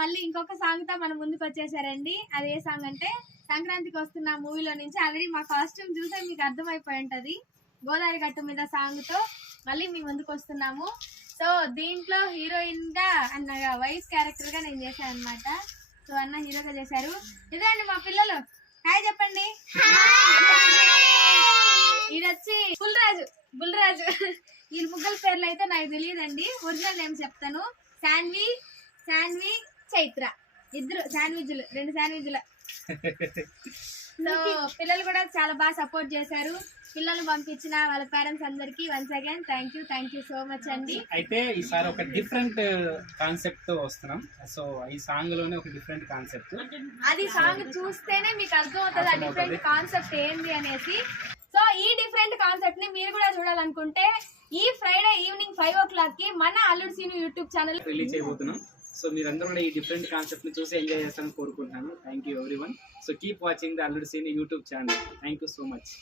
మళ్ళీ ఇంకొక సాంగ్ తో మన ముందుకు వచ్చేసారండి. అది ఏ సాంగ్ అంటే సంక్రాంతికి వస్తున్న మూవీలో నుంచి. ఆల్రెడీ మా కాస్ట్యూమ్ చూసే మీకు అర్థమైపోయి ఉంటది. గోదావరి గట్టు మీద సాంగ్ తో మళ్ళీ మీ ముందుకు వస్తున్నాము. సో దీంట్లో హీరోయిన్ గా అన్నగా వైఫ్ క్యారెక్టర్ గా నేను చేశాను అనమాట. సో అన్న హీరోగా చేశారు. ఇదే అండి మా పిల్లలు. హాయ్ చెప్పండి. ఈడొచ్చి బుల్రాజు. ఈ ముగ్గుల పేర్లు అయితే నాకు తెలియదండి. ఒరిజినల్ నేమ్ చెప్తాను. శాన్వి చైత్ర. ఇద్దరు శాండ్విచ్లు, 2 శాండ్విచ్లు. సో పిల్లలు కూడా చాలా బాగా సపోర్ట్ చేశారు. పిల్లల్ని పంపించిన వాళ్ళ పేరెంట్స్ అందరికి once again thank you so much అండి. అయితే ఈసారి ఒక డిఫరెంట్ కాన్సెప్ట్ తో వస్తున్నాం. సో ఈ సాంగ్ లోనే ఒక డిఫరెంట్ కాన్సెప్ట్, అది సాంగ్ చూస్తేనే మీకు అర్థం అవుతుంది ఆ డిఫరెంట్ కాన్సెప్ట్ ఏంది అనేసి. సో ఈ డిఫరెంట్ కాన్సెప్ట్ ని మీరు కూడా చూడాలనుకుంటే ఈ ఫ్రైడే ఈవినింగ్ 5 o'clock కి మన అల్లుడు సీను యూట్యూబ్ ఛానల్ రిలీజ్ చేయబోతున్నాం. సో మీరందరూ కూడా ఈ డిఫరెంట్ కాన్సెప్ట్ ని చూసి ఎంజాయ్ చేస్తారని కోరుకుంటున్నాను. Thank you everyone. So keep watching the Alludu Seenu YouTube channel. Thank you so much.